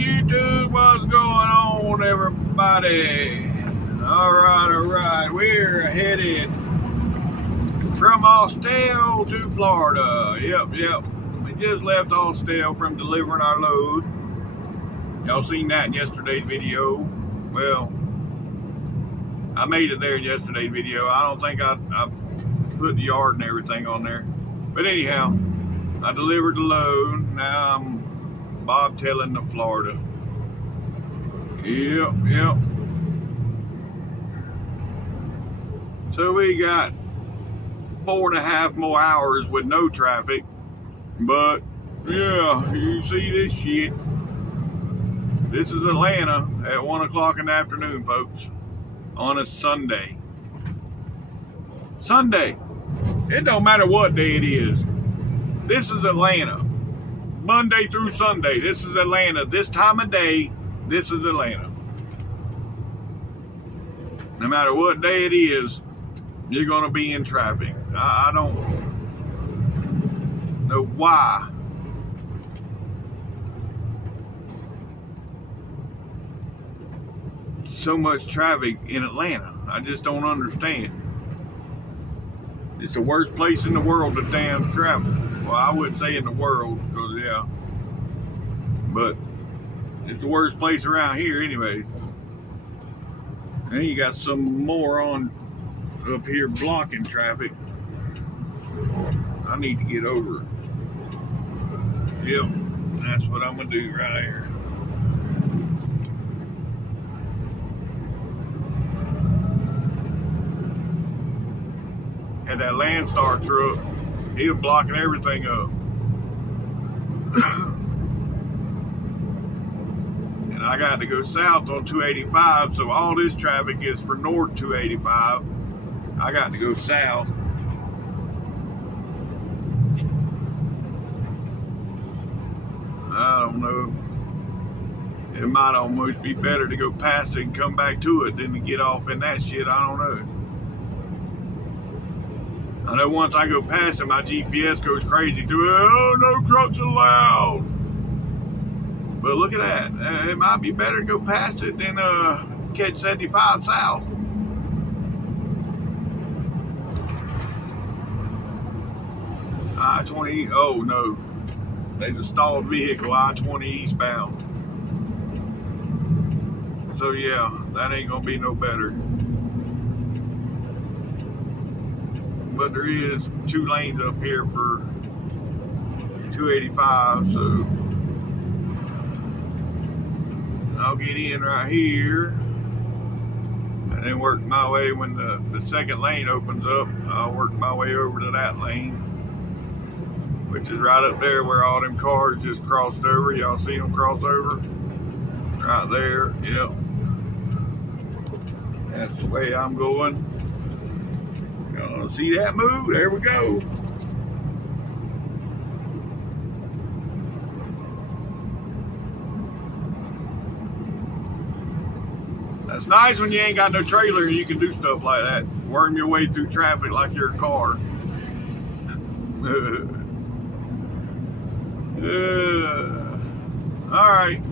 YouTube, what's going on, everybody? All right. We're headed from Austell to Florida. Yep. We just left Austell from delivering our load. Y'all seen that in yesterday's video. Well, I made it there in yesterday's video. I don't think I put the yard and everything on there. But anyhow, I delivered the load. Now I'm bobtailing to Florida. Yep. So we got 4.5 more hours with no traffic. But yeah, you see this shit. This is Atlanta at 1 o'clock in the afternoon, folks, on a Sunday. It don't matter what day it is. This is Atlanta. Monday through Sunday, this is Atlanta. This time of day, this is Atlanta. No matter what day it is, you're going to be in traffic. I don't know why. So much traffic in Atlanta. I just don't understand. It's the worst place in the world to damn travel. Well, I wouldn't say in the world, because yeah, but it's the worst place around here anyway. And you got some moron up here blocking traffic. I need to get over it. Yep, that's what I'm gonna do right here. Had that Landstar truck, he was blocking everything up. And I got to go south on 285, so all this traffic is for north 285. I got to go south. I don't know. It might almost be better to go past it and come back to it than to get off in that shit. I don't know. I know once I go past it, my GPS goes crazy. Oh, no trucks allowed. But look at that. It might be better to go past it than catch 75 south. I-20, oh no. There's a stalled vehicle, I-20 eastbound. So yeah, that ain't gonna be no better. But there is 2 lanes up here for 285, so I'll get in right here and then work my way. When the second lane opens up, I'll work my way over to that lane, which is right up there where all them cars just crossed over. Y'all see them cross over? Right there, yep. That's the way I'm going. See that move? There we go. That's nice when you ain't got no trailer and you can do stuff like that. Worm your way through traffic like you're a car. Alright.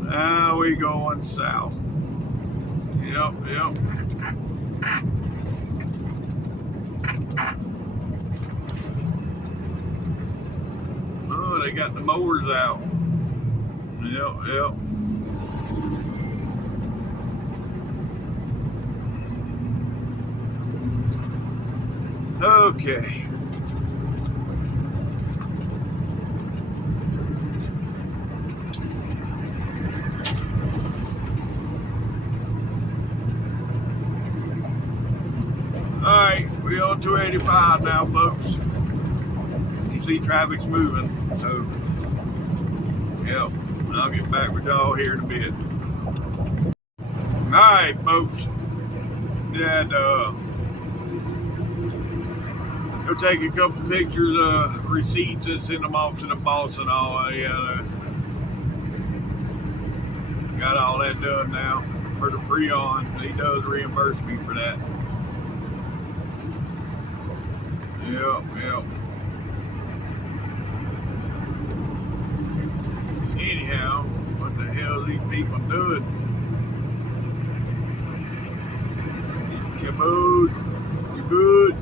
Now we going south. Yep. Oh, they got the mowers out. Yep. Okay. Alright, we're on 285 now, folks. You see traffic's moving, so yep, I'll get back with y'all here in a bit. Alright, folks. Dad, go take a couple pictures of receipts and send them off to the boss and all. Yeah, got all that done now for the Freon. He does reimburse me for that. Yep. Anyhow, these people doing? Come on, you good?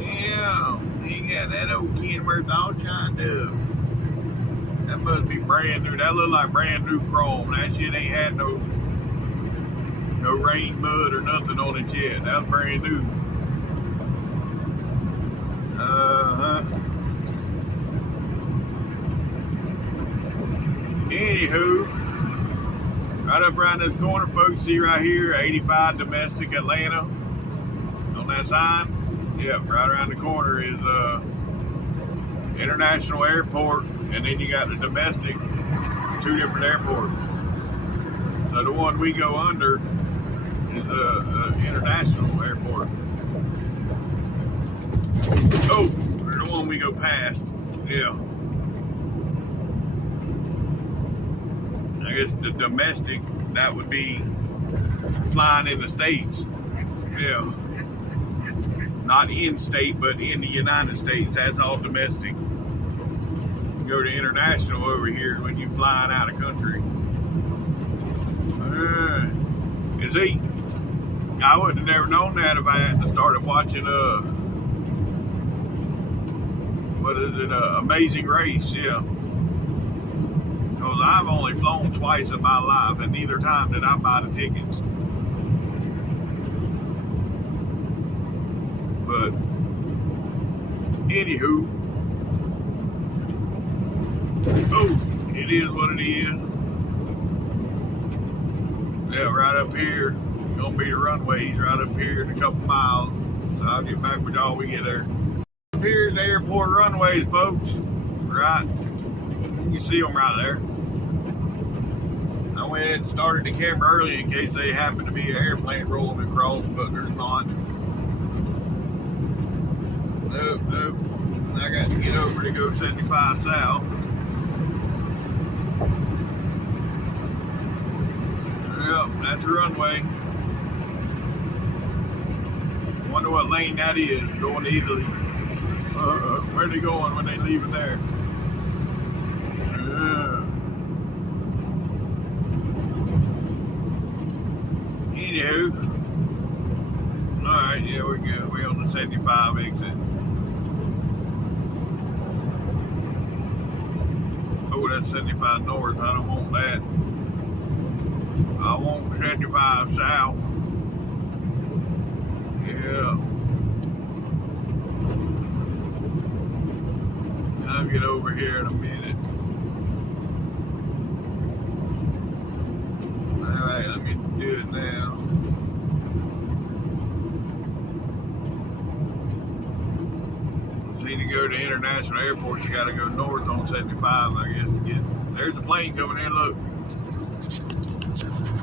Yeah, he got that old Kenworth all shined up. That must be brand new. That look like brand new chrome. That shit ain't had no rain, mud, or nothing on it yet. That was brand new. Anywho, right up around this corner, folks, see right here, 85 domestic Atlanta on that sign. Yep, right around the corner is International Airport, and then you got the domestic, 2 different airports. So the one we go under is the International Airport. Oh, the one we go past. Yeah. I guess the domestic, that would be flying in the States. Yeah. Not in state, but in the United States. That's all domestic. You go to international over here when you're flying out of country. You see, I would have never known that if I hadn't started watching Amazing Race, yeah. Because I've only flown twice in my life, and neither time did I buy the tickets. But anywho, oh, it is what it is. Yeah, right up here, gonna be the runways right up here in a couple miles. So I'll get back with y'all when we get there. Up here's the airport runways, folks. Right, you can see them right there. I went ahead and started the camera early in case they happen to be an airplane rolling across, but there's not. Nope. I got to get over to go 75 south. Yep, that's the runway. Wonder what lane that is, going to Italy. Where are they going when they leaving there? Anywho. Alright, yeah, we're good. We're on the 75 exit. Oh, that's 75 north. I don't want that. I want 75 south. Yeah. I'll get over here in a minute. Alright, let me do it now. See, to go to international airports, you gotta go north on 75, I guess, to get. There's the plane coming in, look.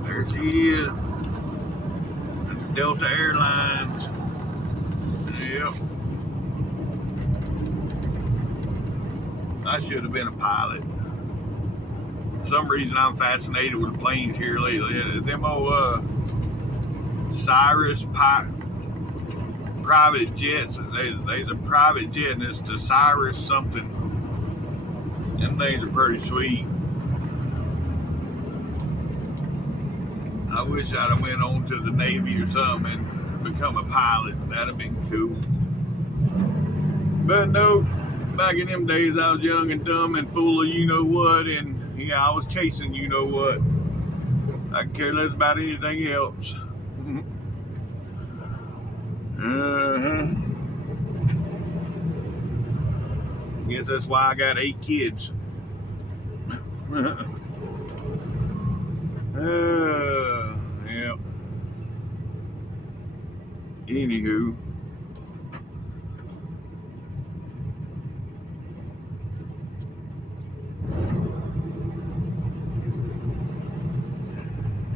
There she is. That's Delta Airlines. Yep. I should have been a pilot. For some reason, I'm fascinated with planes here lately. Them old Cyrus private jets. There's a private jet, and it's the Cyrus something. Them things are pretty sweet. I wish I'd have went on to the Navy or something and become a pilot. That'd have been cool. But no, back in them days, I was young and dumb and full of you-know-what, and yeah, I was chasing you-know-what. I could care less about anything else. Guess that's why I got 8 kids. Yep. Anywho.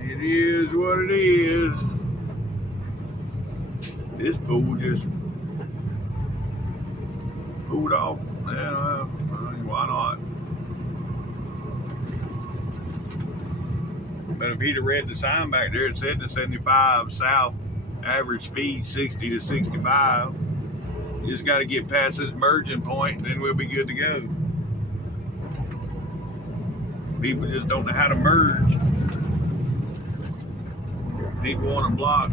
It is what it is. This fool just pulled off. Yeah, I mean, why not? But if he'd have read the sign back there, it said the 75 south Average speed 60 to 65. You just got to get past this merging point, and then we'll be good to go. People just don't know how to merge. People want to block,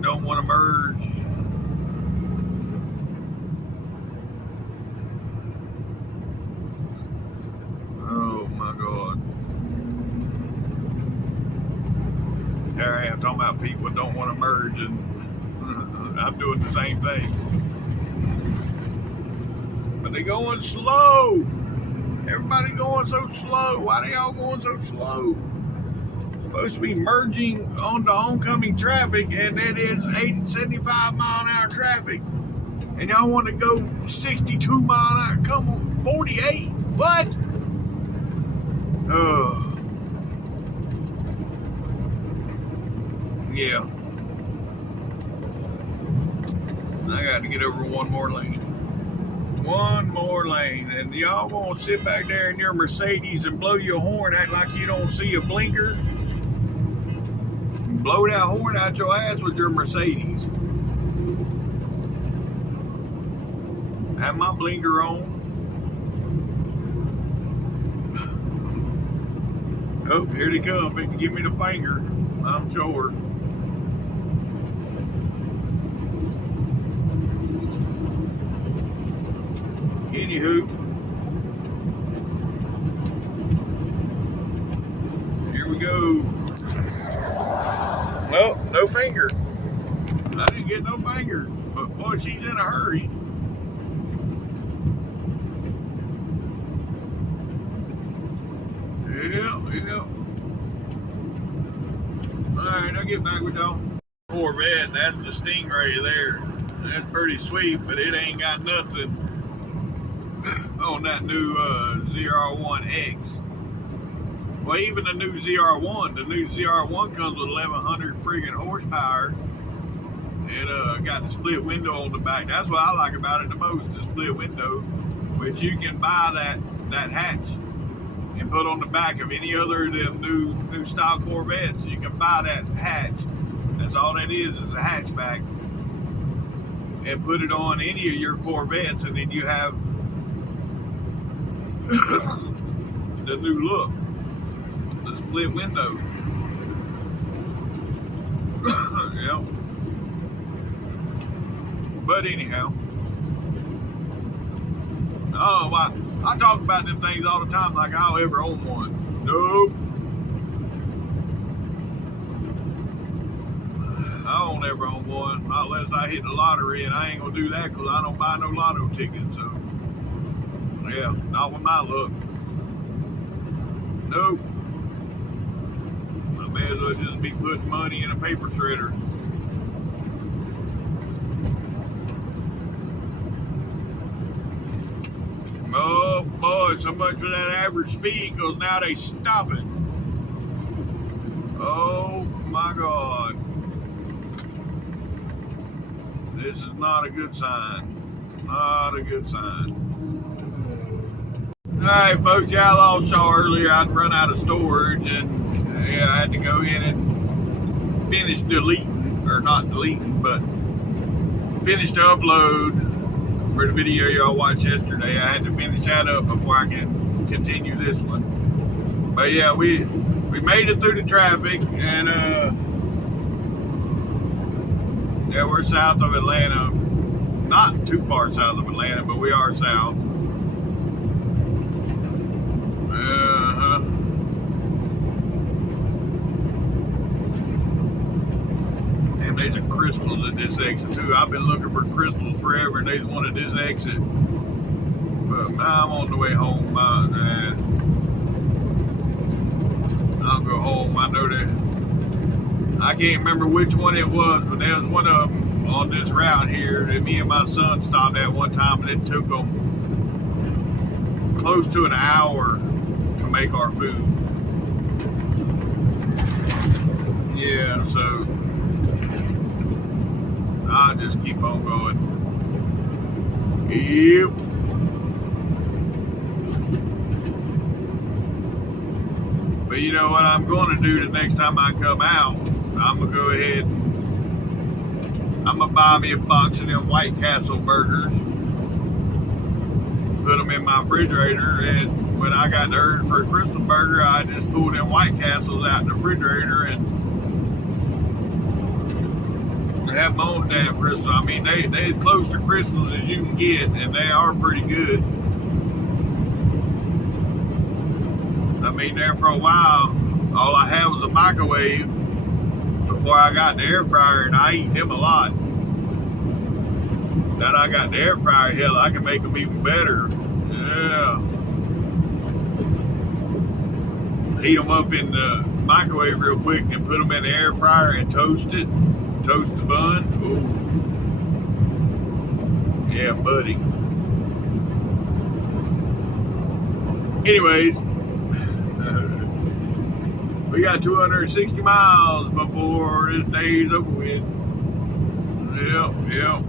don't want to merge. Oh my God. There I am talking about people don't want to merge, and I'm doing the same thing. But they going slow. Everybody going so slow. Why they all going so slow? Supposed to be merging onto oncoming traffic, and it is 75 mile an hour traffic. And y'all want to go 62 mile an hour. Come on, 48. What? Yeah. I got to get over one more lane. One more lane. And y'all want to sit back there in your Mercedes and blow your horn, act like you don't see a blinker. Blow that horn out your ass with your Mercedes. Have my blinker on. Oh, here they come. They can give me the finger, I'm sure. Anywho, here we go. Well, no finger. I didn't get no finger, but boy, she's in a hurry. Yeah. Alright, I'll get back with y'all. Corvette, that's the Stingray there. That's pretty sweet, but it ain't got nothing on that new ZR1X. Well, even the new ZR1, comes with 1100 friggin' horsepower. It got the split window on the back. That's what I like about it the most, the split window, which you can buy that hatch and put on the back of any other of them new style Corvettes. You can buy that hatch. That's all that is a hatchback, and put it on any of your Corvettes, and then you have the new look, the split window. Yep. But anyhow, oh, I talk about them things all the time like I'll ever own one. Nope. I won't ever own one, not unless I hit the lottery, and I ain't gonna do that because I don't buy no lotto tickets. So, yeah, not with my luck. Nope. I may as well just be putting money in a paper shredder. Oh boy, so much for that average speed, because now they stop it. Oh my God. This is not a good sign. Not a good sign. Alright folks, yeah, I lost y'all earlier. I'd run out of storage, and yeah, I had to go in and finish deleting, or not deleting, but finish the upload for the video y'all watched yesterday. I had to finish that up before I can continue this one. But yeah, we made it through the traffic, and yeah, we're south of Atlanta. Not too far south of Atlanta, but we are south. And there's some crystals at this exit too. I've been looking for crystals forever, and there's one at this exit. But I'm on the way home. I'll go home. I know that. I can't remember which one it was, but there was one of them on this route here that me and my son stopped at one time, and it took them close to an hour to make our food. Yeah, so I'll just keep on going. Yep. But you know what I'm going to do the next time I come out? I'm going to go ahead and I'm gonna buy me a box of them White Castle burgers, put them in my refrigerator, and when I got the urge for a Crystal burger, I just pulled them White Castles out in the refrigerator and have my own damn Crystal. I mean, they as close to Crystals as you can get, and they are pretty good. I mean, there for a while, all I had was a microwave before I got the air fryer, and I eat them a lot. Now that I got the air fryer, hell, I can make them even better. Yeah. Heat them up in the microwave real quick and put them in the air fryer and toast it. Toast the bun. Ooh. Yeah, buddy. Anyways, we got 260 miles before this day's over with. Yep.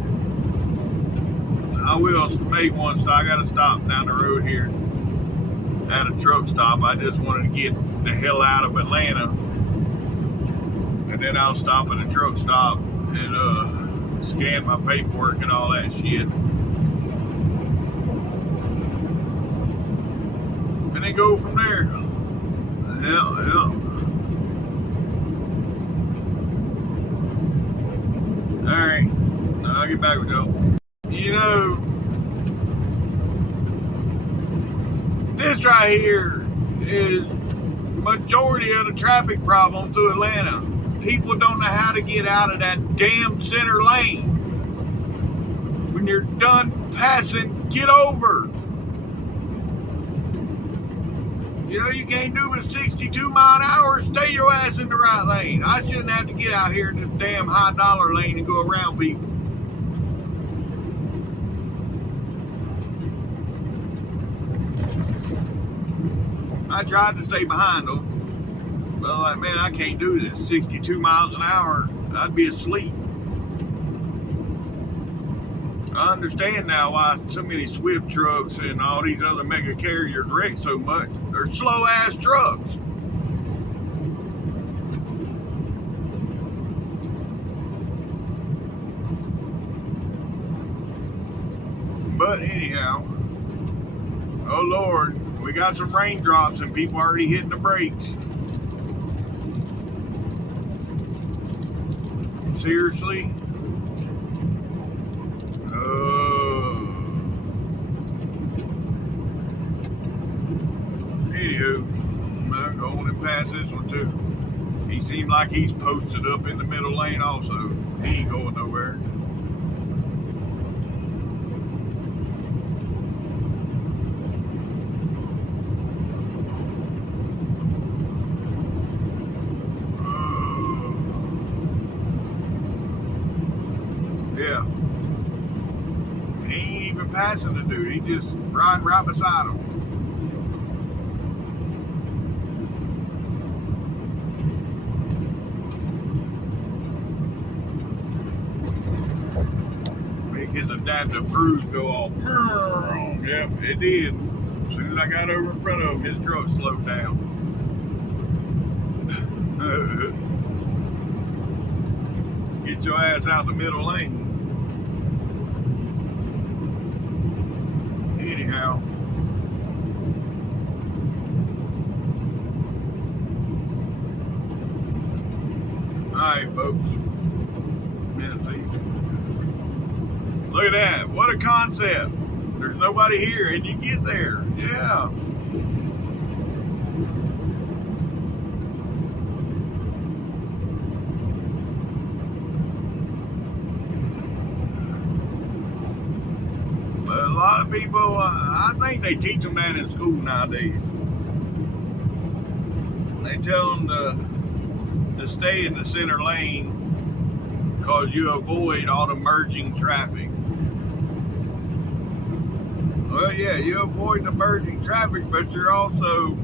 I will make one stop. I got to stop down the road here at a truck stop. I just wanted to get the hell out of Atlanta, and then I'll stop at a truck stop and scan my paperwork and all that shit, and then go from there. Yeah. All right, I'll get back with y'all. You know, this right here is majority of the traffic problem through Atlanta. People don't know how to get out of that damn center lane. When you're done passing, get over. You know, you can't do with 62 mile an hour. Stay your ass in the right lane. I shouldn't have to get out here in this damn high dollar lane and go around people. I tried to stay behind them, but I'm like, man, I can't do this. 62 miles an hour, I'd be asleep. I understand now why so many Swift trucks and all these other mega carriers wreck so much. They're slow ass trucks. But anyhow, oh Lord, we got some raindrops and people already hitting the brakes. Seriously? Anywho, I'm going to pass this one too. He seemed like he's posted up in the middle lane also. He ain't going nowhere. Yeah. He ain't even passing the dude. He just riding right beside him. Make his adaptive cruise go off. Yep, it did. As soon as I got over in front of him, his truck slowed down. Get your ass out the middle lane. Anyhow. Alright, folks. Look at that. What a concept. There's nobody here and you get there. Yeah. But a lot of people, I think they teach them that in school nowadays. They tell them to stay in the center lane because you avoid all the merging traffic. Well, yeah, you avoid the merging traffic, but you're also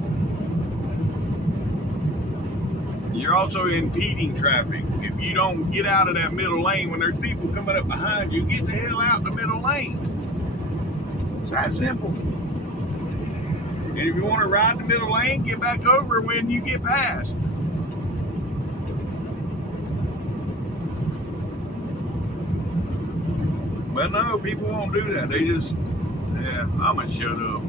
impeding traffic. If you don't get out of that middle lane when there's people coming up behind you, get the hell out the middle lane. It's that simple. And if you want to ride the middle lane, get back over when you get past. But no, people won't do that. They just, yeah, I'ma shut up.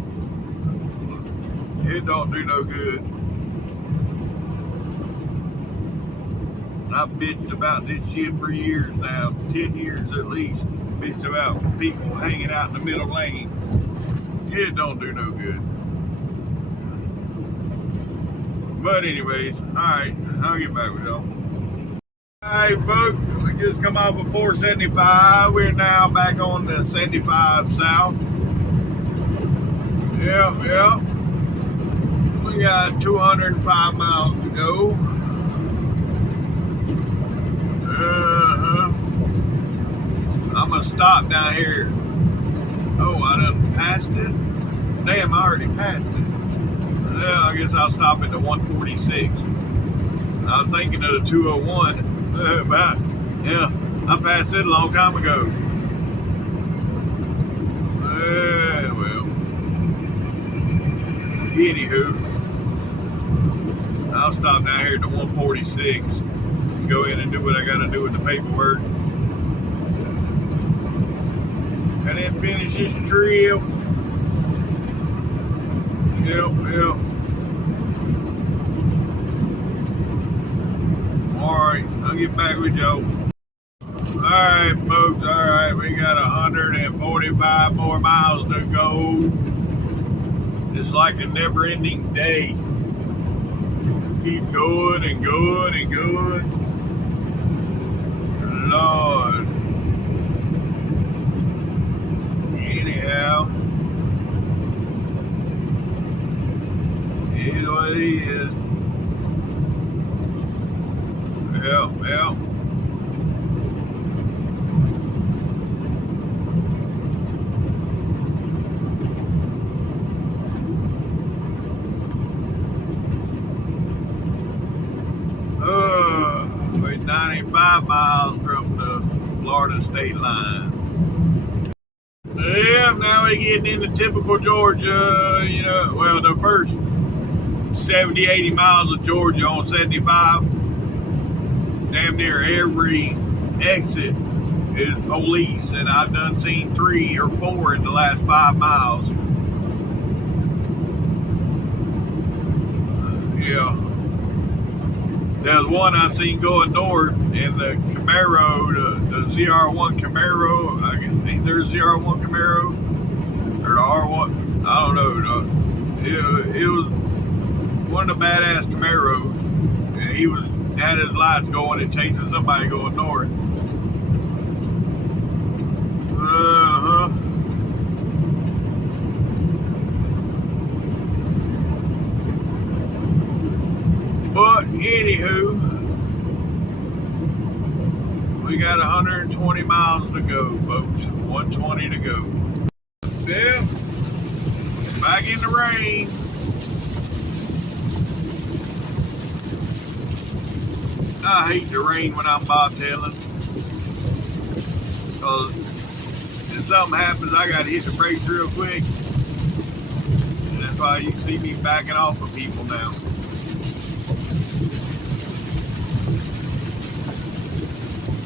It don't do no good. I've bitched about this shit for years now, 10 years at least. Bitched about people hanging out in the middle lane. It don't do no good. But anyways, alright, I'll get back with y'all. Alright folks, we just come off of 475. We're now back on the 75 south. Yeah. We got 205 miles to go. I'm gonna stop down here. Oh, I done passed it? Damn, I already passed it. Yeah, I guess I'll stop at the 146. I was thinking of the 201, but yeah, I passed it a long time ago. Well, anywho, I'll stop down here at the 146 and go in and do what I gotta do with the paperwork. And then finish this trip. Yep. Alright, I'll get back with y'all. Alright, folks, alright, we got 145 more miles to go. It's like a never-ending day. Keep going and going and going. Lord. Anyhow, it is what it is. Well. We're 95 miles from the Florida state line. Yeah, now we're getting into typical Georgia, well, the first 70, 80 miles of Georgia on 75. Damn near every exit is police, and I've done seen 3 or 4 in the last 5 miles. Yeah. There's one I seen going north in the Camaro, the ZR1 Camaro. I guess either ZR1 Camaro or the R1. I don't know. It was one of the badass Camaros. And he was had his lights going and chasing somebody going north. But anywho, we got 120 miles to go, folks. 120 to go. Yeah, back in the rain. I hate the rain when I'm bobtailing, because if something happens, I got to hit the brakes real quick. And that's why you see me backing off of people now.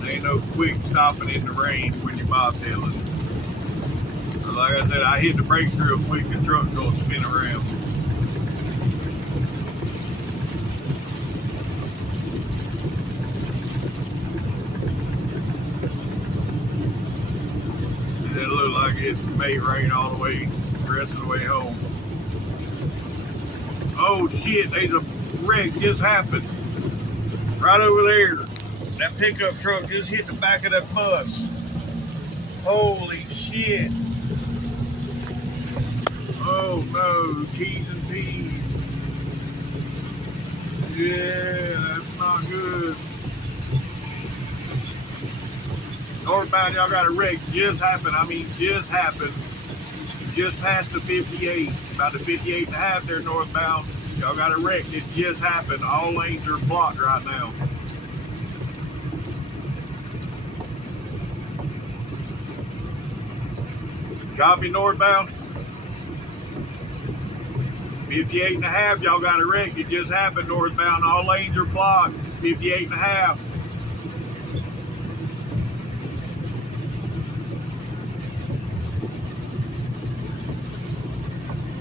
Ain't no quick stopping in the rain when you're bobtailing. Like I said, I hit the brakes real quick, the truck's gonna spin around. It look like it may rain all the way, the rest of the way home. Oh shit, there's a wreck just happened. Right over there. That pickup truck just hit the back of that bus. Holy shit. Oh no, T's and P's. Yeah, that's not good. Northbound, y'all got a wreck just happened. Just happened. Just past the 58. About the 58 and a half there northbound. Y'all got a wreck that just happened. All lanes are blocked right now. Copy northbound. 58 and a half, y'all got a wreck. It just happened northbound. All lanes are blocked. 58 and a half.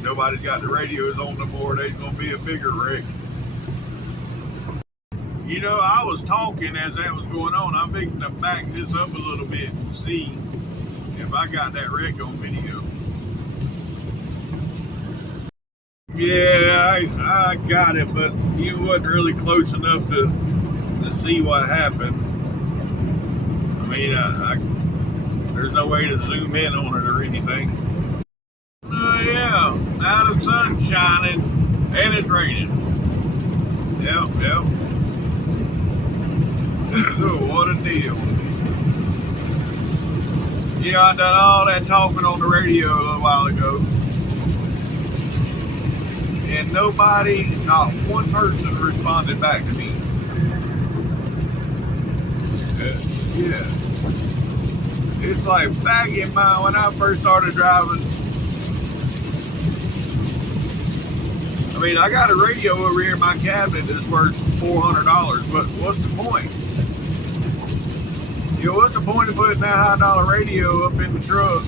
nobody's got the radios on no more, there's gonna be a bigger wreck. You know, I was talking as that was going on. I'm fixing to back this up a little bit and see if I got that wreck on video. Yeah, I got it, but you wasn't really close enough to see what happened. I mean, there's no way to zoom in on it or anything. Oh yeah, now the sun's shining and it's raining. Yep. What a deal. You know, I done all that talking on the radio a little while ago. And nobody, not one person responded back to me. Yeah. It's like back in when I first started driving. I mean, I got a radio over here in my cabinet that's worth $400, but what's the point? You know, what's the point of putting that high-dollar radio up in the truck?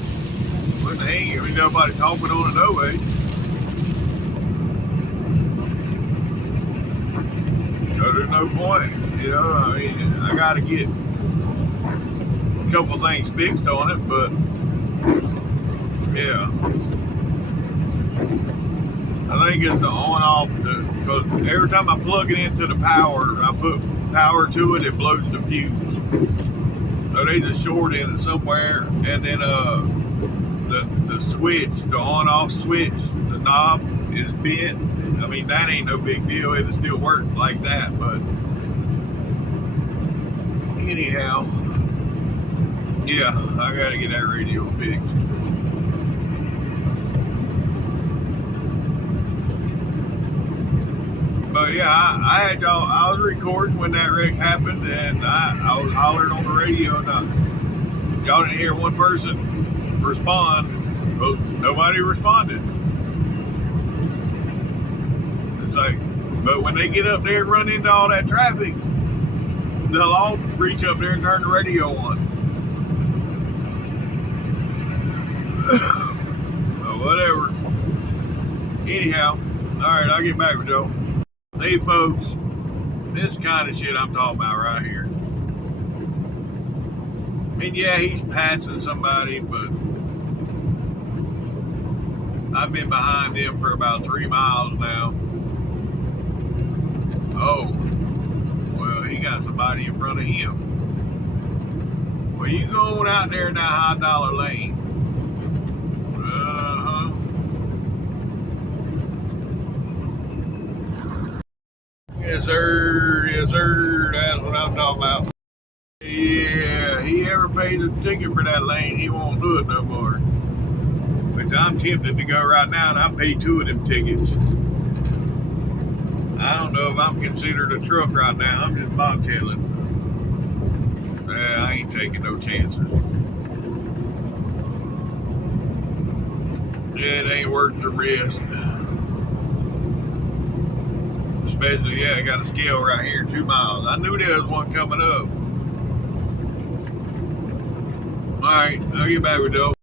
When the hang, I mean, nobody talking on it no way. So there's no point, you know. I mean, I got to get a couple things fixed on it, but yeah. I think it's the on-off, because every time I plug it into the power, I put power to it, it blows the fuse. So there's a short in it somewhere, and then the switch, the on-off switch, the knob is bent. I mean, that ain't no big deal. It'll still work like that, but anyhow, yeah, I gotta get that radio fixed. But yeah, I had y'all. I was recording when that wreck happened, and I was hollering on the radio, and y'all didn't hear one person respond. Well, nobody responded. It's like, but when they get up there and run into all that traffic, they'll all reach up there and turn the radio on. So whatever. Anyhow, all right, I'll get back with y'all. See, folks, this kind of shit I'm talking about right here. I mean, yeah, he's passing somebody, but I've been behind him for about 3 miles now. Oh, well, he got somebody in front of him. Well, you going out there in that high-dollar lane. Yes, sir. Yes, sir. That's what I'm talking about. Yeah, he ever pays a ticket for that lane, he won't do it no more. Which I'm tempted to go right now, and I paid 2 of them tickets. I don't know if I'm considered a truck right now. I'm just bobtailing. I ain't taking no chances. It ain't worth the risk. Especially, yeah, I got a scale right here, 2 miles. I knew there was one coming up. Alright, I'll get back with you.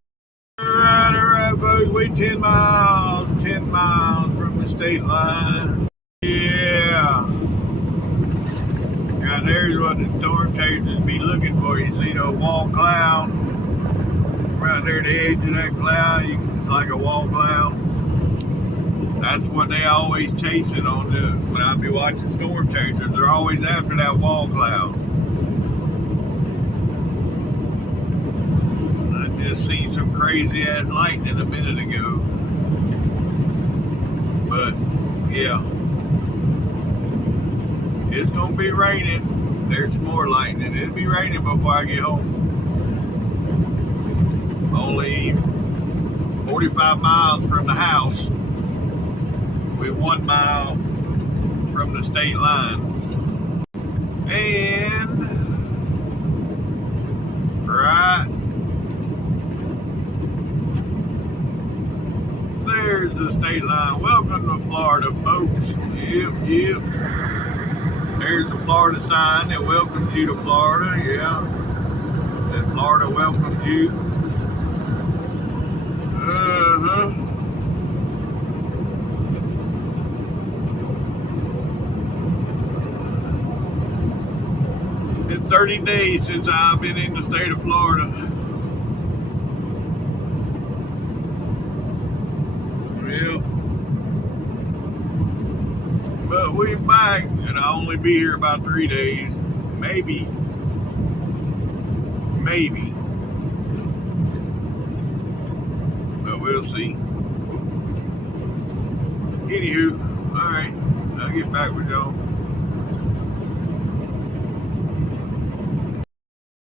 Alright, folks, we 10 miles from the state line. Yeah. Now there's what the storm chasers be looking for. You see the wall cloud? Right there, the edge of that cloud, it's like a wall cloud. That's what they always chasing on when I be watching storm chasers. They're always after that wall cloud. I just seen some crazy ass lightning a minute ago. But yeah, it's gonna be raining. There's more lightning. It'll be raining before I get home. Only 45 miles from the house. We're 1 mile from the state line. And right there's the state line. Welcome to Florida, folks. Yep. There's the Florida sign that welcomes you to Florida, yeah. And Florida welcomes you. 30 days since I've been in the state of Florida. Yep. But we back, and I'll only be here about 3 days. Maybe. But we'll see. Anywho, alright, I'll get back with y'all.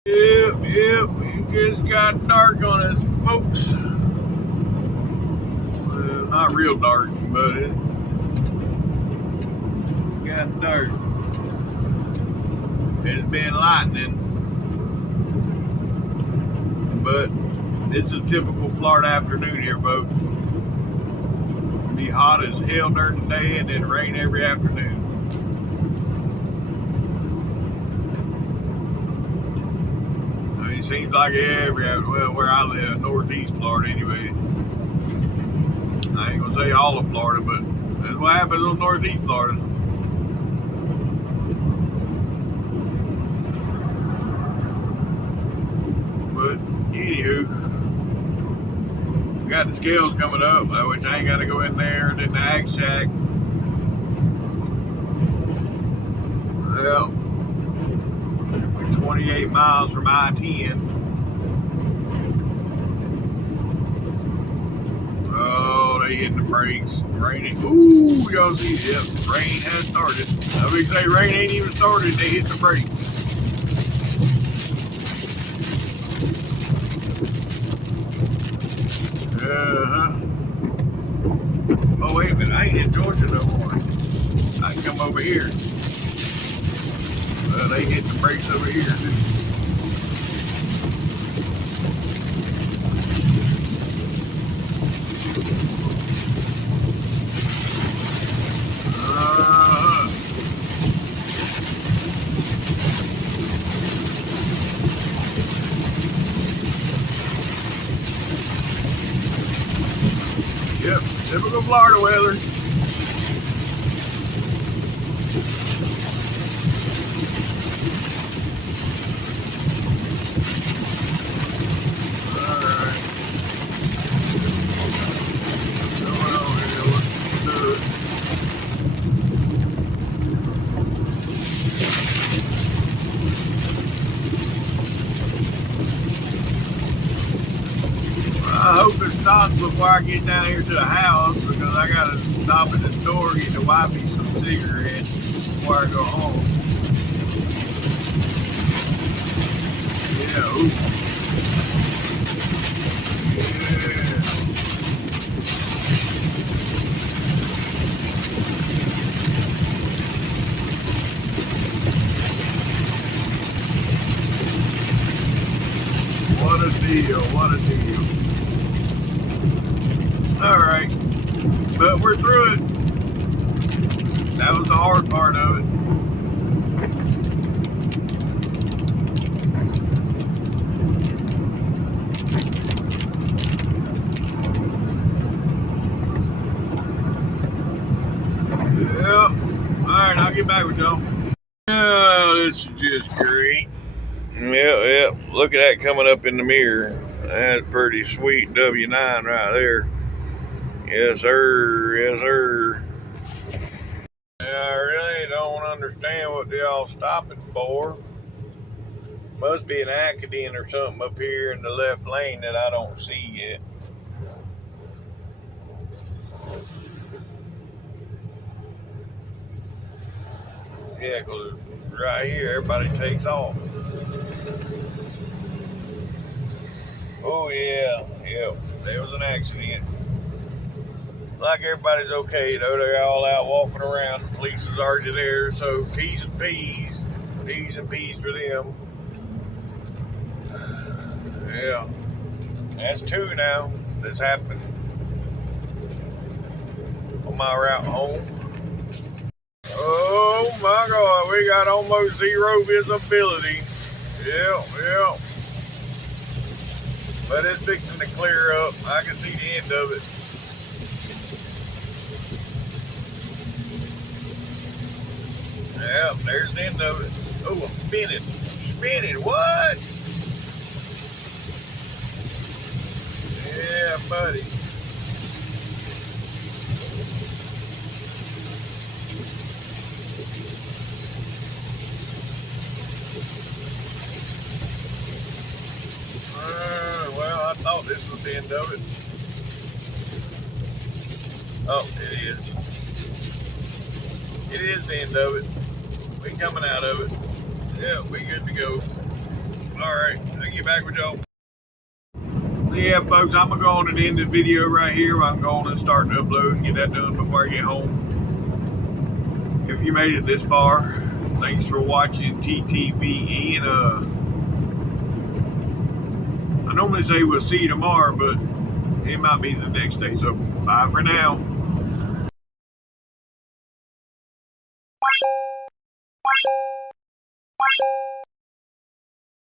Yep, it just got dark on us, folks. Well, not real dark, but it got dark. It's been lightning, but it's a typical Florida afternoon here, folks. It'll be hot as hell during the day and then rain every afternoon. It seems like well, where I live, northeast Florida anyway. I ain't gonna say all of Florida, but that's what happens on northeast Florida. But anywho, we got the scales coming up, which I ain't gotta go in there. Then the Ag Shack. Well, 28 miles from I-10. Oh, they hitting the brakes. Raining. Ooh, y'all see it? Yep, rain has started. I would say rain ain't even started. They hit the brakes. Oh, wait a minute. I ain't in Georgia no more. I can come over here. They hit the brakes over here, dude. Yep, typical Florida weather. I hope it stops before I get down here to the house, because I gotta stop at the store and get the wifey some cigarettes before I go home. Yeah, ooh. Yeah. What a deal, what a deal. Alright, but we're through it. That was the hard part of it. Yep. Alright, I'll get back with y'all. Oh, this is just great. Yep. Look at that coming up in the mirror. That's pretty sweet W9 right there. Yes, sir. I really don't understand what they all stopping for. Must be an accident or something up here in the left lane that I don't see yet. Yeah, because right here, everybody takes off. Oh, yeah. There was an accident. Like everybody's okay, though. They're all out walking around. The police is already there, so T's and P's. T's and P's for them. Yeah. That's 2 now that's happened on my route home. Oh my God, we got almost zero visibility. Yeah. But it's fixing to clear up. I can see the end of it. Yeah, there's the end of it. Oh, I'm spinning. spinning. What? Yeah, buddy. Well, I thought this was the end of it. Oh, it is. It is the end of it. We coming out of it. Yeah, we good to go. All right, I'll get back with y'all. Yeah, folks, I'm gonna go on and end the video right here. I'm going to start to upload and get that done before I get home. If you made it this far, thanks for watching TTVE, and I normally say we'll see you tomorrow, but it might be the next day. So bye for now.